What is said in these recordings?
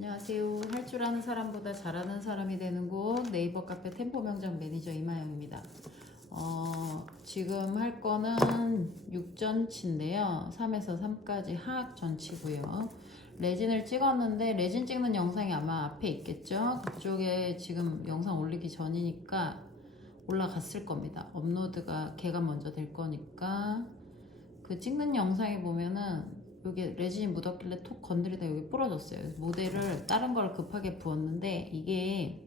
안녕하세요. 할 줄 아는 사람보다 잘하는 사람이 되는 곳 네이버 카페 템포 명장 매니저 이마영입니다. 지금 할 거는 6전치인데요. 3에서 3까지 하악 전치고요. 레진을 찍었는데 레진 찍는 영상이 아마 앞에 있겠죠? 그쪽에 지금 영상 올리기 전이니까 올라갔을 겁니다. 업로드가 걔가 먼저 될 거니까 그 찍는 영상에 보면은 여기 레진이 묻었길래 톡 건드리다 여기 부러졌어요. 모델을 다른 걸 급하게 부었는데 이게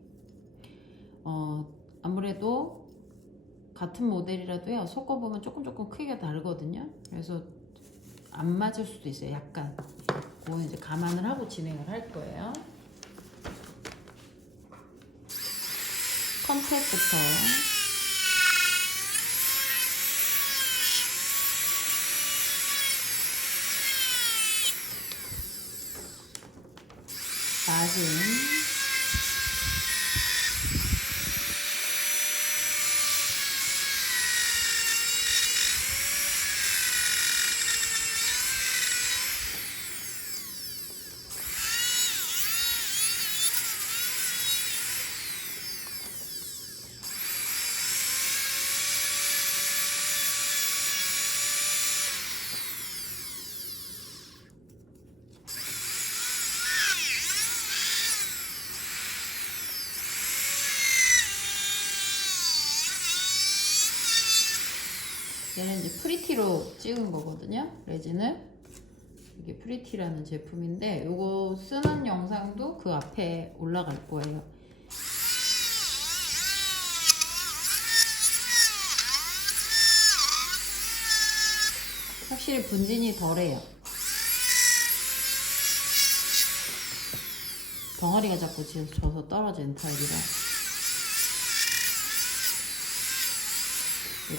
아무래도 같은 모델이라도요 섞어보면 조금 크기가 다르거든요. 그래서 안 맞을 수도 있어요. 약간 그건 이제 감안을 하고 진행을 할 거예요. 컨택부터 마진 얘는 이제 프리티로 찍은 거거든요. 레진을 이게 프리티라는 제품인데 요거 쓰는 영상도 그 앞에 올라갈 거예요. 확실히 분진이 덜해요. 덩어리가 자꾸 져서 떨어지는 타입이라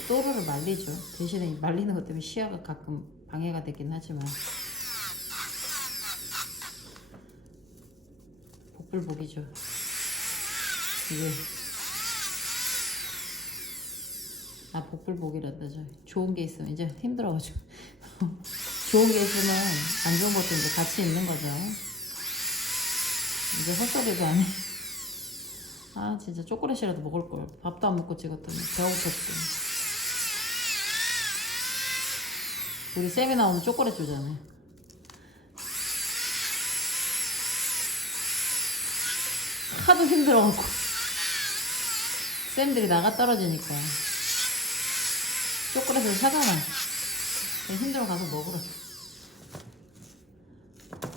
또르르 말리죠. 대신에 말리는 것 때문에 시야가 가끔 방해가 되긴 하지만 복불복이죠. 이게 복불복이란다. 좋은 게 있으면 이제 힘들어가지고 좋은 게 있으면 안 좋은 것도 이제 같이 있는 거죠. 이제 헛소리도 안 해. 진짜 초콜릿이라도 먹을걸. 밥도 안 먹고 찍었더니 배가 고팠어. 우리 쌤이 나오면 초콜릿 주잖아요. 하도 힘들어갖고 쌤들이 나가 떨어지니까 초콜릿을 사잖아. 힘들어 가서 먹으라.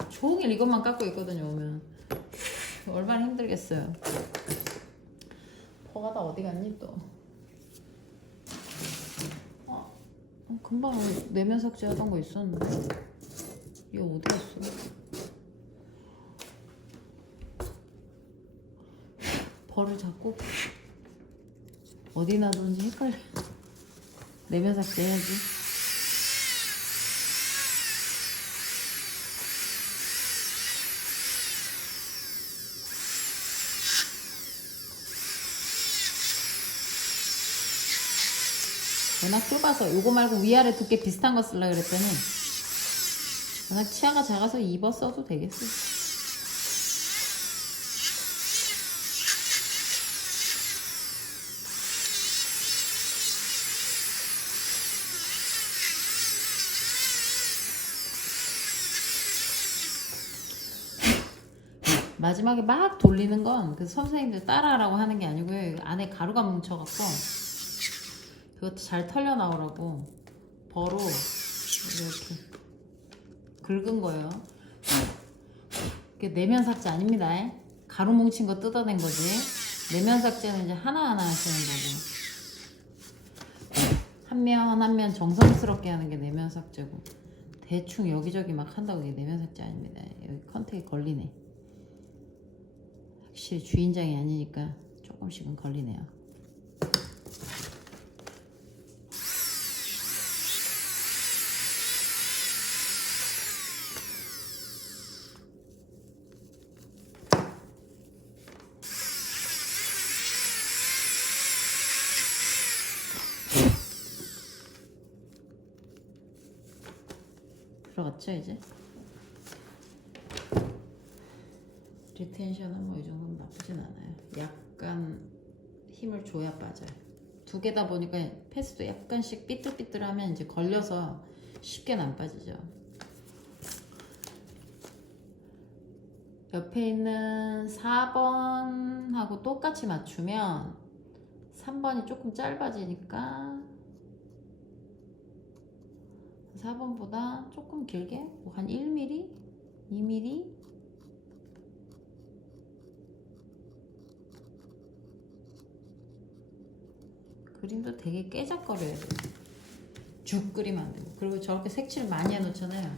종일 이것만 깎고 있거든요. 오면 얼마나 힘들겠어요. 버가 다 어디 갔니 또? 금방 내면 삭제 하던 거 있었는데 이거 어디 갔어? 벌을 자꾸 어디 놔뒀는지 헷갈려. 내면 삭제 해야지. 워낙 좁아서 요거 말고 위아래 두께 비슷한 거 쓰려고 그랬더니 워낙 치아가 작아서 입어 써도 되겠어. 마지막에 막 돌리는 건 그 선생님들 따라하라고 하는 게 아니고요. 안에 가루가 뭉쳐갖고 그것도 잘 털려 나오라고 버로 이렇게 긁은 거예요. 이게 내면 삭제 아닙니다. 가루 뭉친 거 뜯어낸 거지. 내면 삭제는 이제 하나하나 하시는 거고 한 면 정성스럽게 하는 게 내면 삭제고 대충 여기저기 막 한다고 이게 내면 삭제 아닙니다. 여기 컨택이 걸리네. 확실히 주인장이 아니니까 조금씩은 걸리네요. 들어갔죠 이제? 리텐션은 뭐 이 정도면 나쁘진 않아요. 약간 힘을 줘야 빠져요. 두 개다 보니까 패스도 약간씩 삐뚤삐뚤하면 이제 걸려서 쉽게는 안 빠지죠. 옆에 있는 4번하고 똑같이 맞추면 3번이 조금 짧아지니까 4번보다 조금 길게 뭐 한 1mm? 2mm? 그림도 되게 깨작거려야 돼요. 죽 그리면 안 되고. 그리고 저렇게 색칠 많이 해놓잖아요.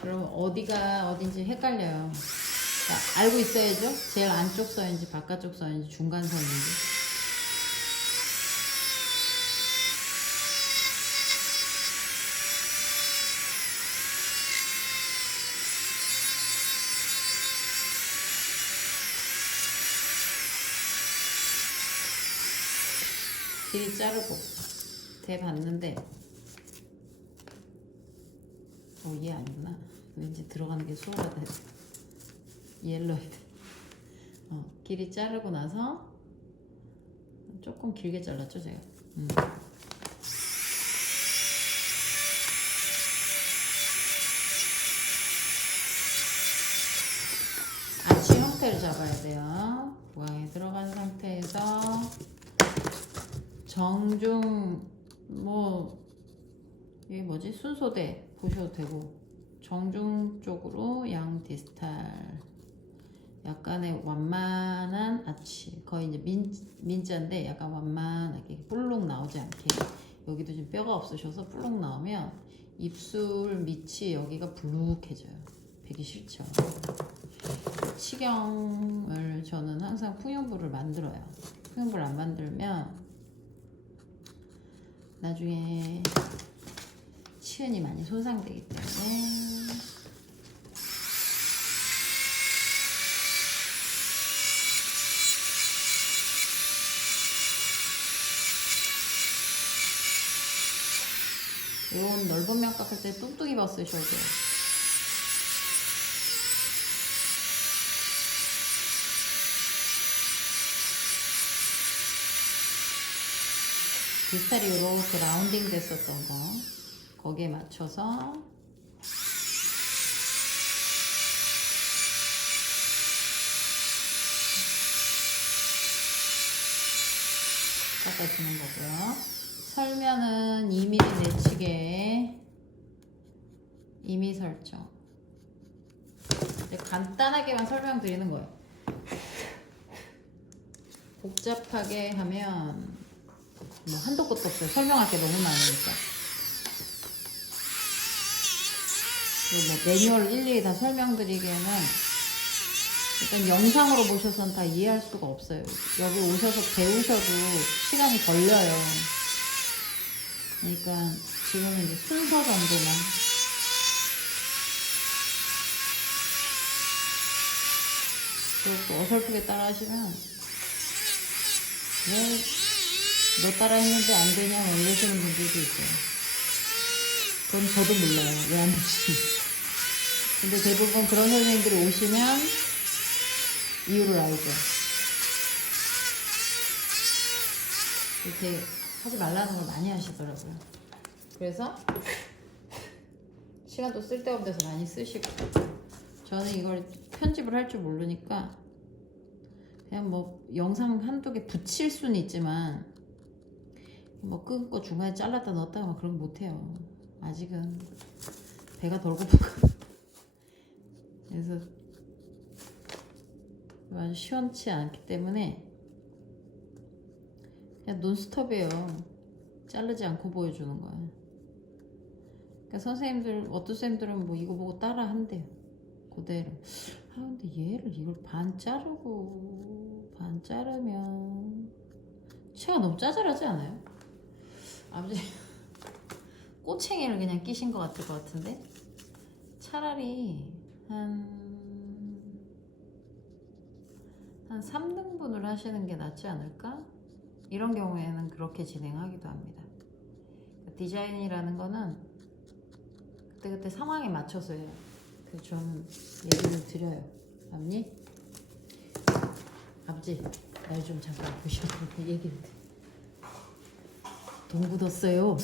그러면 어디가 어딘지 헷갈려요. 그러니까 알고 있어야죠. 제일 안쪽 선인지 바깥쪽 선인지 중간 선인지. 길이 자르고 대봤는데 얘 아니구나. 왠지 들어가는 게 수월하다. 옐로이드. 길이 자르고 나서 조금 길게 잘랐죠 제가. 아치 형태를 잡아야 돼요. 구강에 들어간 상태에서 정중 이게 뭐지? 순소대 보셔도 되고 정중 쪽으로 양 디스탈 약간의 완만한 아치 거의 이제 민자인데 약간 완만하게 볼록 나오지 않게 여기도 지금 뼈가 없으셔서 볼록 나오면 입술 밑이 여기가 불룩해져요. 배기 싫죠. 치경을 저는 항상 풍용부를 만들어요. 풍용부를 안 만들면 나중에 치은이 많이 손상되기 때문에 이런 넓은 면 깎을 때 뚱뚱이 버 쓰셔도 돼요. 디스탈이 이렇게 라운딩 됐었던 거 거기에 맞춰서 깎아주는 거고요. 설명은 2mm 내치게 임의 설정. 간단하게만 설명드리는 거예요. 복잡하게 하면 뭐 한도 끝도 없어요. 설명할 게 너무 많으니까. 그리고 뭐 매뉴얼 일일이 다 설명드리기에는 일단 영상으로 보셔서는 다 이해할 수가 없어요. 여기 오셔서 배우셔도 시간이 걸려요. 그러니까 지금은 이제 순서 정도만 그리고 어설프게 따라 하시면 왜 너 따라 했는데 안 되냐 뭐 이러시는 분들도 있어요. 그건 저도 몰라요. 왜 안 되지? 근데 대부분 그런 선생님들이 오시면 이유를 알죠. 이렇게 하지 말라는 걸 많이 하시더라고요. 그래서 시간도 쓸데없는 데서 많이 쓰시고 저는 이걸 편집을 할 줄 모르니까 그냥 뭐 영상 한두 개 붙일 수는 있지만 뭐 끊고 중간에 잘랐다 넣었다가 막 그런 거 못해요. 아직은 배가 덜 고픈가. 그래서 아주 시원치 않기 때문에 그냥 논스톱이에요. 자르지 않고 보여주는 거예요. 그러니까 선생님들 어떤 선생님들은 뭐 이거 보고 따라 한대요. 그대로. 근데 얘를 이걸 반 자르고 반 자르면 치아가 너무 짜잘하지 않아요? 아버지 꼬챙이를 그냥 끼신 것 같을 것 같은데 차라리 한 3등분을 하시는 게 낫지 않을까? 이런 경우에는 그렇게 진행하기도 합니다. 디자인이라는 거는 그때그때 상황에 맞춰서 해요. 그래서 저는 얘기를 드려요. 언니 나왔지? 날 좀 잠깐 보시라고 얘기를 해. 돈 굳었어요.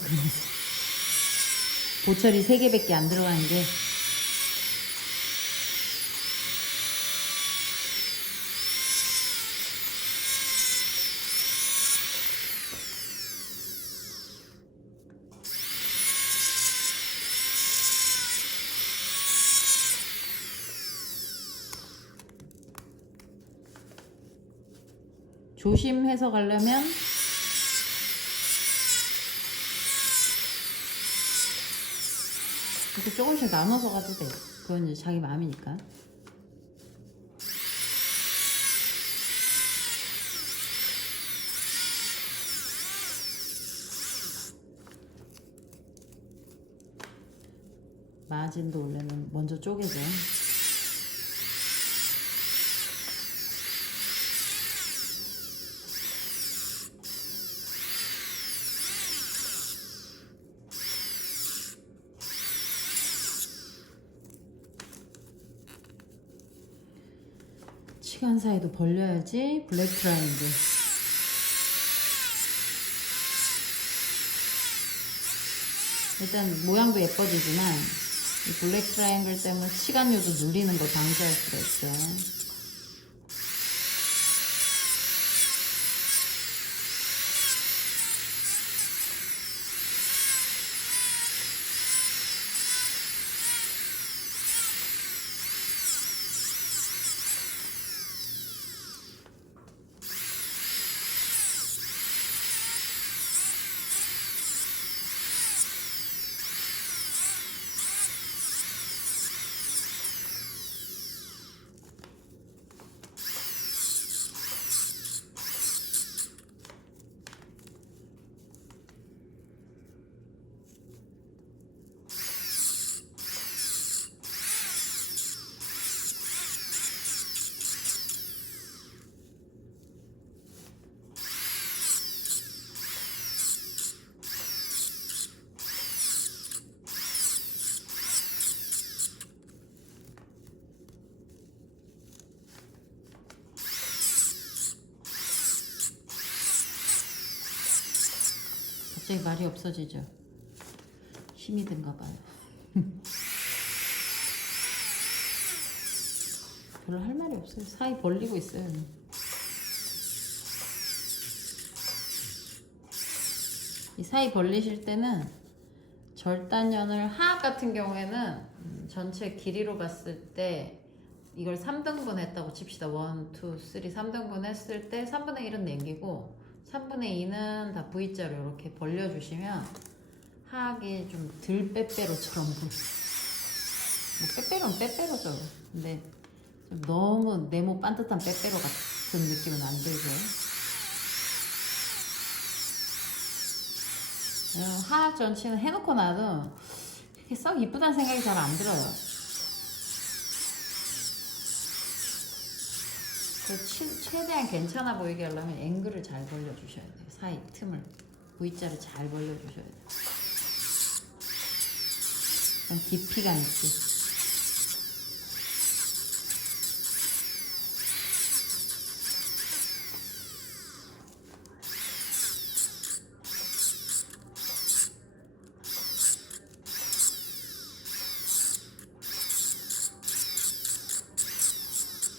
보철이 3개밖에 안 들어가는 게. 조심해서 가려면 이렇게 조금씩 나눠서 가도 돼. 그건 이제 자기 마음이니까. 마진도 원래는 먼저 쪼개줘. 시간 사이도 벌려야지. 블랙 트라이앵글. 일단 모양도 예뻐지지만 이 블랙 트라이앵글 때문에 시간요도 눌리는 걸 방지할 수가 있어. 갑자기 말이 없어지죠. 힘이 든가 봐요. 별로 할 말이 없어요. 사이 벌리고 있어요. 이 사이 벌리실 때는 절단연을 하악 같은 경우에는 전체 길이로 봤을 때 이걸 3등분 했다고 칩시다. 1, 2, 3, 3등분 했을 때 3분의 1은 남기고 3분의 2는 다 V자로 이렇게 벌려주시면 하악이 좀 덜 빼빼로처럼 보여요. 뭐 빼빼로는 빼빼로죠. 근데 좀 너무 네모 반듯한 빼빼로 같은 느낌은 안 들죠. 하악 전치는 해놓고 나도 그렇게 썩 이쁘다는 생각이 잘 안 들어요. 최대한 괜찮아 보이게 하려면 앵글을 잘 벌려주셔야 돼요. 사이 틈을 V자를 잘 벌려주셔야 돼요. 깊이가 있지.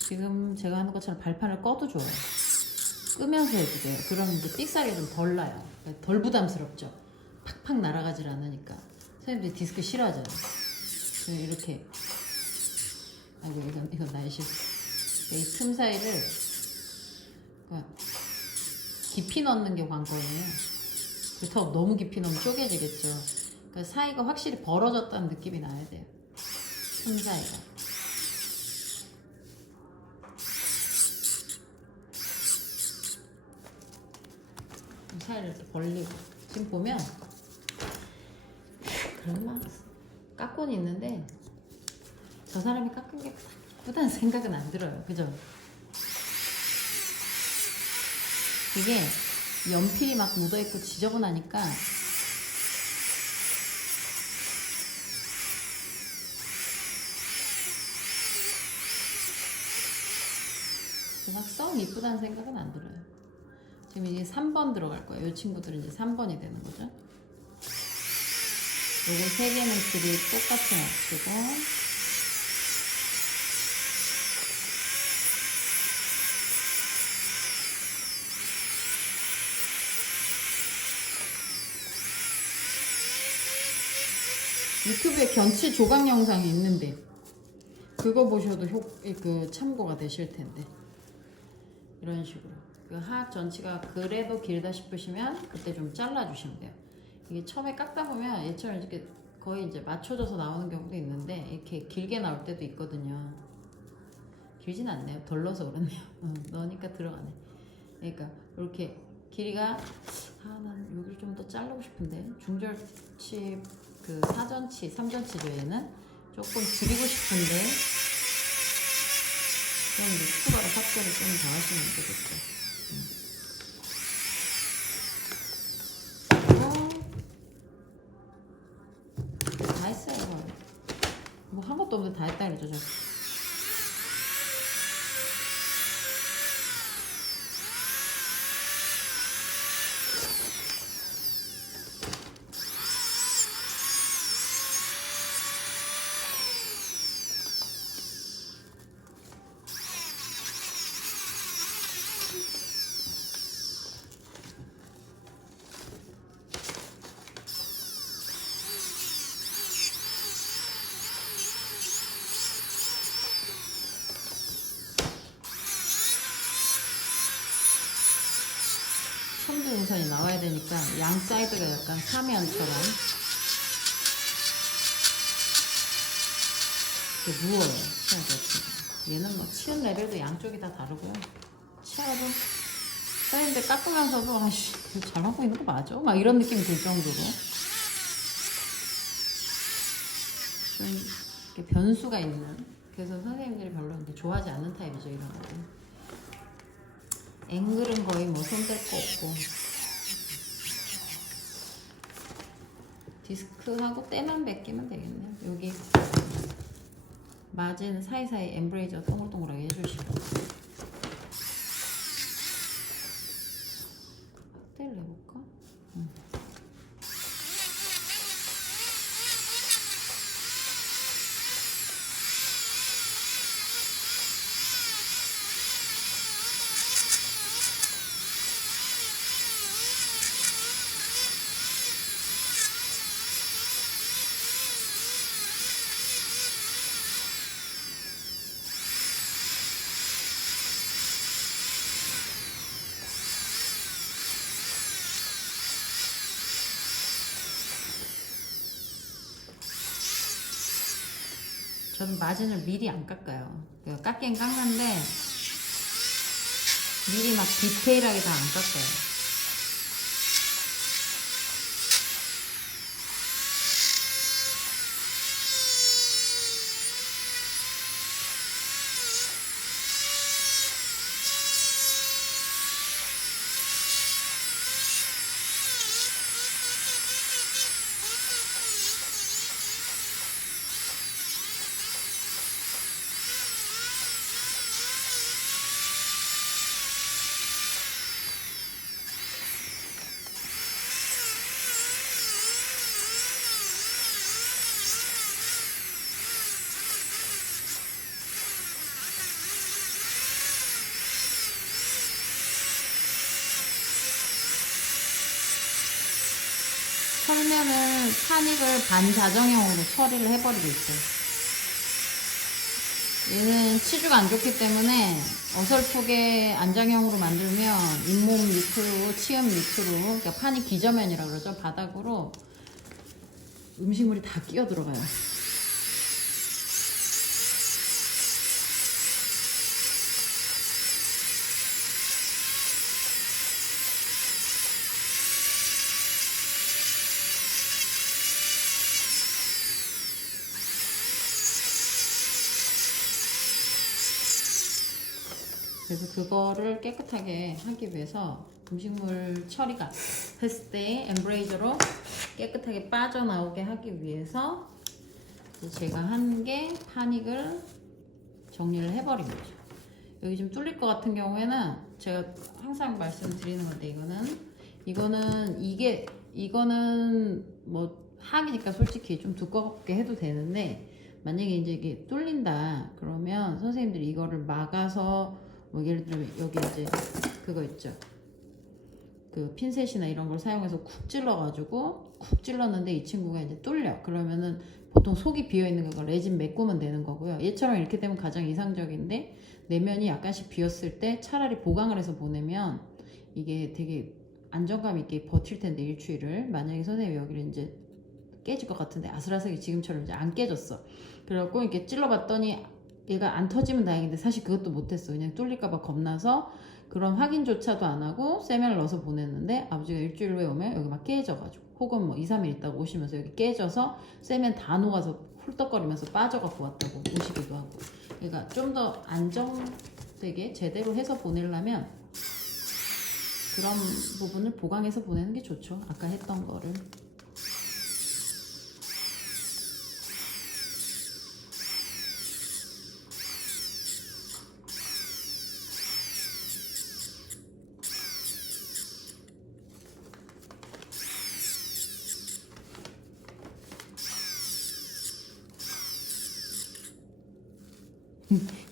지금 제가 하는 것처럼 발판을 꺼도 좋아요. 끄면서 해도 돼요. 그러면 이제 삑사리가 좀 덜 나요. 덜 부담스럽죠. 팍팍 날아가질 않으니까. 선생님들 디스크 싫어하잖아요. 이렇게. 아이고, 이건 나의 실수. 이 틈 사이를 그러니까 깊이 넣는 게 관건이에요. 더 너무 깊이 넣으면 쪼개지겠죠. 그러니까 사이가 확실히 벌어졌다는 느낌이 나야 돼요. 틈 사이가. 사이를 이렇게 벌리고. 지금 보면 그런 막 깎고는 있는데 저 사람이 깎은 게 예쁘다는 생각은 안 들어요. 그죠? 이게 연필이 막 묻어있고 지저분하니까 막 썩 이쁘다는 생각은 안 들어요. 지금 이게 3번 들어갈 거예요. 이 친구들은 이제 3번이 되는 거죠. 요거 3개는 길이 똑같이 맞추고, 유튜브에 견치 조각 영상이 있는데 그거 보셔도 참고가 되실 텐데, 이런 식으로 그 하악 전치가 그래도 길다 싶으시면 그때 좀 잘라 주시면 돼요. 이게 처음에 깎다 보면 얘처럼 이렇게 거의 이제 맞춰져서 나오는 경우도 있는데 이렇게 길게 나올 때도 있거든요. 길진 않네요. 덜 넣어서 그렇네요. 넣으니까 들어가네. 그러니까 이렇게 길이가 난 여기를 좀 더 자르고 싶은데, 중절치 그 4전치 3전치 조에는 조금 줄이고 싶은데 그럼 이제 추가로 삭제를 좀 더 하시면 되겠죠. 그리고 다 했어요. 뭐 한 것도 없는데 다 했다 그러죠. 저. 천두 우선이 나와야 되니까 양 사이드가 약간 사면처럼 이렇게 누워요. 얘는 뭐 치은 레벨도 양쪽이 다 다르고요. 치아도 사이드인데 깎으면서도 아씨 잘 하고 있는 거 맞아? 막 이런 느낌이 들 정도로 좀 이렇게 변수가 있는, 그래서 선생님들이 별로 이렇게 좋아하지 않는 타입이죠. 이런 거 앵글은 거의 뭐 손댈 거 없고, 디스크하고 때만 벗기면 되겠네요. 여기 마진 사이사이 엠브레이저 동글동글하게 해주시고, 확대를 해볼까? 저는 마진을 미리 안 깎아요. 깎긴 깎는데 미리 막 디테일하게 다 안 깎아요. 털면은 파닉을 반자정형으로 처리를 해버리고 있어요. 얘는 치주가 안 좋기 때문에 어설프게 안장형으로 만들면 잇몸 밑으로, 치음 밑으로, 그러니까 파닉 기저면이라고 그러죠. 바닥으로 음식물이 다 끼어 들어가요. 그래서 그거를 깨끗하게 하기 위해서 음식물 처리가 했을 때 엠브레이저로 깨끗하게 빠져나오게 하기 위해서 제가 한 게 파닉을 정리를 해버린 거죠. 여기 좀 뚫릴 것 같은 경우에는 제가 항상 말씀드리는 건데 이거는 뭐 하기니까 솔직히 좀 두껍게 해도 되는데 만약에 이제 이게 뚫린다 그러면 선생님들이 이거를 막아서 뭐 예를 들면 여기 이제 그거 있죠. 그 핀셋이나 이런 걸 사용해서 쿡 찔러가지고 쿡 찔렀는데 이 친구가 이제 뚫려. 그러면은 보통 속이 비어 있는 거 레진 메꾸면 되는 거고요. 얘처럼 이렇게 되면 가장 이상적인데 내면이 약간씩 비었을 때 차라리 보강을 해서 보내면 이게 되게 안정감 있게 버틸 텐데 일주일을 만약에 선생님이 여기를 이제 깨질 것 같은데 아슬아슬하게 지금처럼 이제 안 깨졌어. 그래갖고 이렇게 찔러봤더니 얘가 안 터지면 다행인데 사실 그것도 못했어. 그냥 뚫릴까봐 겁나서 그런 확인조차도 안 하고 세면을 넣어서 보냈는데 아버지가 일주일 후에 오면 여기 막 깨져가지고 혹은 뭐 2, 3일 있다가 오시면서 여기 깨져서 세면 다 녹아서 훌떡거리면서 빠져갖고 왔다고 오시기도 하고. 그러니까 좀 더 안정되게 제대로 해서 보내려면 그런 부분을 보강해서 보내는 게 좋죠. 아까 했던 거를.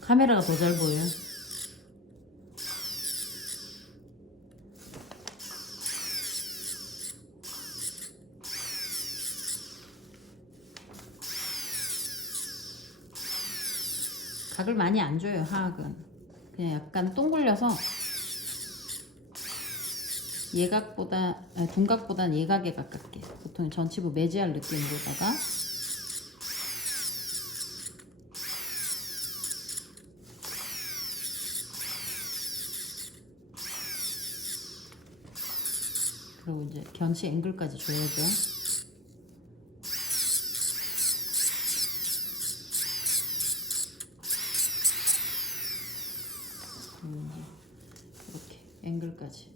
카메라가 더 잘 보여요. 각을 많이 안 줘요. 하악은 그냥 약간 동글려서 둔각보단 예각에 가깝게 보통 전치부 매지할 느낌으로다가 그리고 이제 견치 앵글까지 줘야죠. 이렇게 앵글까지.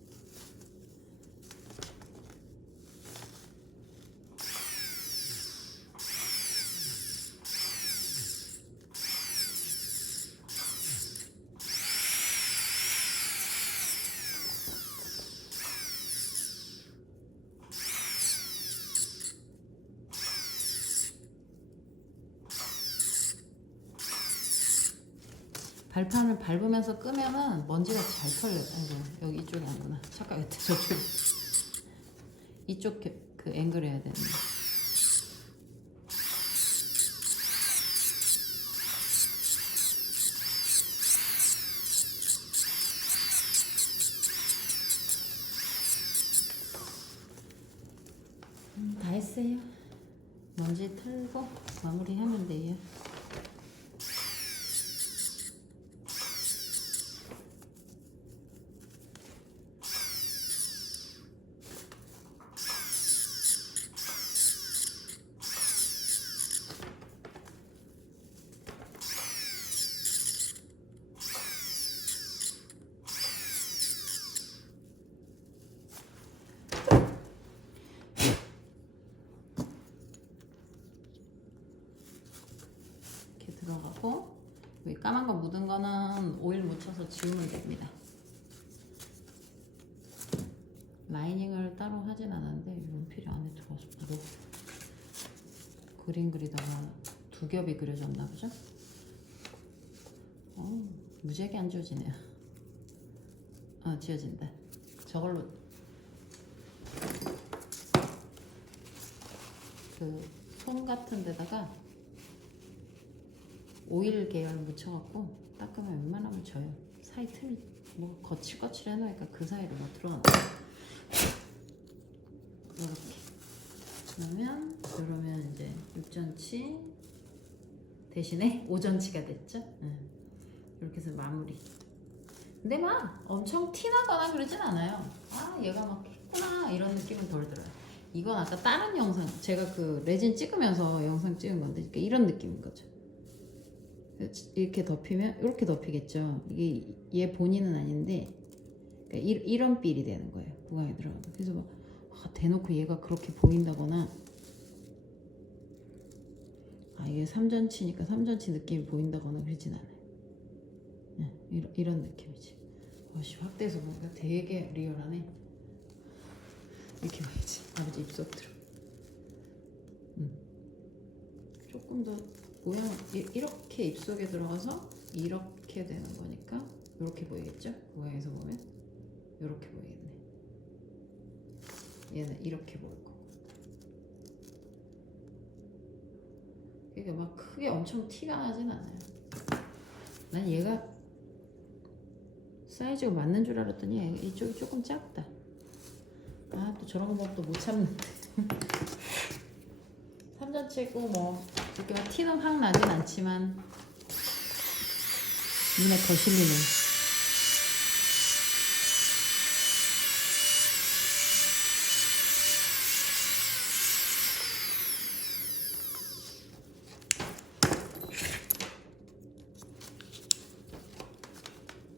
발판을 밟으면서 끄면은 먼지가 잘 털려요. 아이고, 여기 이쪽이 아니구나. 잠깐 저쪽. 이쪽 그 앵글 해야 되는데. 다 했어요. 먼지 털고 마무리하면 돼요. 들어가고 여기 까만 거 묻은 거는 오일 묻혀서 지우면 됩니다. 라이닝을 따로 하진 않았는데 연필이 안에 들어가서 무거워. 그림 그리다가 두 겹이 그려졌나 보죠? 무지하게 안 지워지네요. 지워진다. 저걸로 그 손 같은 데다가 오일 계열 묻혀갖고 닦으면 웬만하면 져요. 사이 틈이 뭐 거칠거칠 해놓으니까 그 사이로 뭐 들어가나. 이렇게 그러면 이제 6전치 대신에 5전치가 됐죠. 이렇게 해서 마무리. 근데 막 엄청 티나거나 그러진 않아요. 얘가 막 했구나 이런 느낌은 덜 들어요. 이건 아까 다른 영상 제가 그 레진 찍으면서 영상 찍은 건데 그러니까 이런 느낌인 거죠. 이렇게 덮이면 이렇게 덮이겠죠. 이게 얘 본인은 아닌데 그러니까 이런 빌이 되는 거예요. 보강에 들어가면. 그래서 막 대놓고 얘가 그렇게 보인다거나 이게 3전치니까 3전치 느낌이 보인다거나 그러진 않아요. 이런 느낌이지. 어씨 확대해서 보니까 되게 리얼하네. 이렇게 봐야지. 아버지 입속 들어. 조금 더 모양 이렇게 입속에 들어가서 이렇게 되는 거니까 이렇게 보이겠죠? 모양에서 보면 이렇게 보이겠네. 얘는 이렇게 보일 거고. 이게 막 크게 엄청 티가 나진 않아요. 난 얘가 사이즈가 맞는 줄 알았더니 이쪽이 조금 작다. 아, 또 저런 거 보면 또 못 참는데. 3전치고 뭐 이렇게 막 티는 확 나진 않지만 눈에 거슬리네.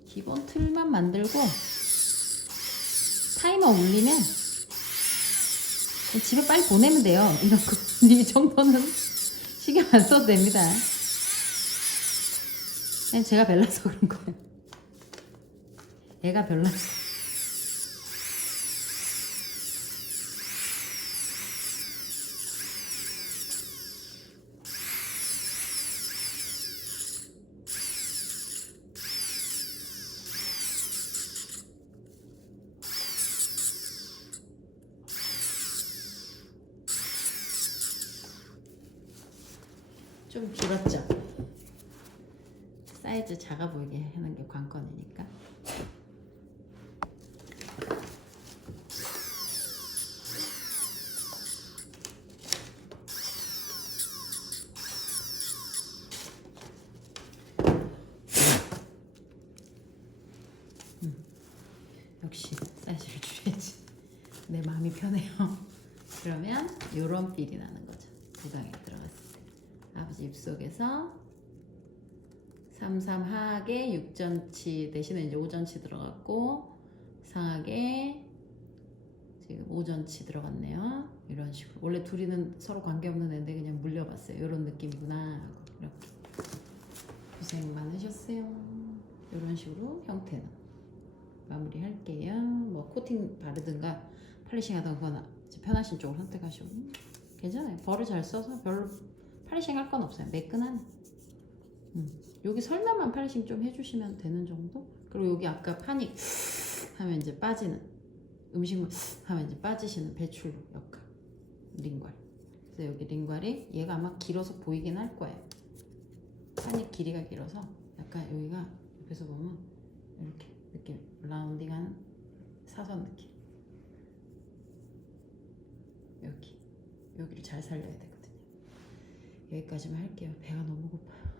기본 틀만 만들고 타이머 울리면 집에 빨리 보내면 돼요. 이런 거, 이 정도는 신경 안 써도 됩니다. 그냥 제가 별나서 그런 거예요. 애가 별나서. 좀 줄었죠? 사이즈 작아 보이게 하는 게 관건이니까. 역시 사이즈를 줄여야지. 내 마음이 편해요. 그러면 요런 필이 나는 거죠. 구강에 들어갔을 때. 아버지 입속에서 33 하하게 6전치 대신에 이제 5전치 들어갔고, 상하게 지금 5전치 들어갔네요. 이런 식으로. 원래 둘이는 서로 관계없는 애인데 그냥 물려봤어요. 이런 느낌이구나 하고. 이렇게. 고생 많으셨어요. 이런 식으로 형태는 마무리 할게요. 뭐 코팅 바르든가 팔리싱 하든가 편하신 쪽을 선택하시고. 괜찮아요. 벌을 잘 써서 별로 팔리싱 할 건 없어요. 매끈하네. 여기 설명만 팔리싱 좀 해주시면 되는 정도? 그리고 여기 아까 파닉 하면 이제 빠지는, 음식물 하면 이제 빠지시는 배출 역할, 링괄. 그래서 여기 링괄이 얘가 아마 길어서 보이긴 할 거예요. 파닉 길이가 길어서 약간 여기가 옆에서 보면 이렇게 느낌, 라운딩한 사선 느낌. 여기를 잘 살려야 되거든요. 여기까지만 할게요. 배가 너무 고파요.